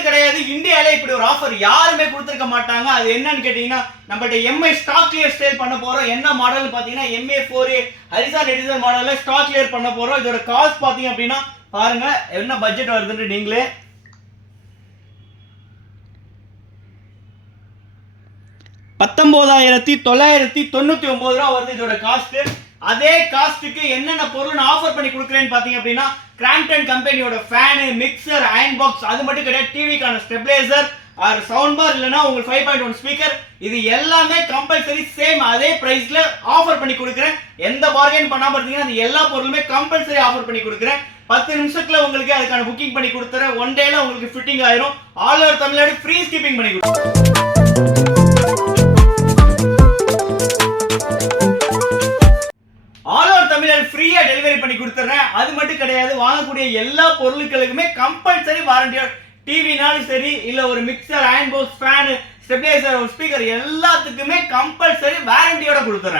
மட்டும் கிடையாது, இந்தியாவிலே இப்படி ஒரு ஆஃபர் யாருமே கொடுத்துருக்க மாட்டாங்க. அது என்னன்னு கேட்டீங்கன்னா, நம்மகிட்ட எம்ஐ ஸ்டாக் கிளியர் சேல் பண்ண போறோம். என்ன மாடல் பாத்தீங்கன்னா MA4A ஹரிசான் எடிசன் மாடல்ல ஸ்டாக் கிளியர் பண்ண போறோம். இதோட காஸ்ட் பாத்தீங்க அப்படின்னா பாருங்க என்ன பட்ஜெட் வருதுன்னு நீங்களே 19,999 ரூபா வருது இதோட காஸ்ட். அதே காஸ்ட்டுக்கு என்னென்ன பொருள் ஆஃபர் பண்ணி கொடுக்குறேன்னு பாத்தீங்க அப்படின்னா, கிராம்ப்டன் கம்பெனியோட ஃபேனு, மிக்சர், அயன் பாக்ஸ், அது மட்டும் கிடையாது, டிவிக்கான ஸ்டெபிலைசர் ஆர் சவுண்ட் பார், இல்லைன்னா உங்களுக்கு 5.1 ஸ்பீக்கர், இது எல்லாமே கம்பல்சரி சேம் அதே பிரைஸ்ல ஆஃபர் பண்ணி கொடுக்குறேன். எந்த பார்கெயின் பண்ணாம இருந்தீங்கன்னா அந்த எல்லா பொருளுமே கம்பல்சரி ஆஃபர் பண்ணி கொடுக்குறேன். 10 நிமிஷத்துல உங்களுக்கு அதுக்கான புக்கிங் பண்ணி கொடுத்துறேன். ஒன் டேல உங்களுக்கு ஃபிட்டிங் ஆயிரும். All over Tamil Nadu free skipping பண்ணி கொடுக்குறேன். ஆல் ஓவர் தமிழ்நாடு ஃப்ரீயா டெலிவரி பண்ணி கொடுத்துறேன். அது மட்டும் கிடையாது, வாங்கக்கூடிய எல்லா பொருட்களுக்குமே கம்பல்சரி வாரண்டியோட, டிவினாலும் சரி, இல்ல ஒரு mixer, iron box, fan, stabiliser, ஒரு ஸ்பீக்கர், எல்லாத்துக்குமே கம்பல்சரி வாரண்டியோட கொடுத்துறேன்.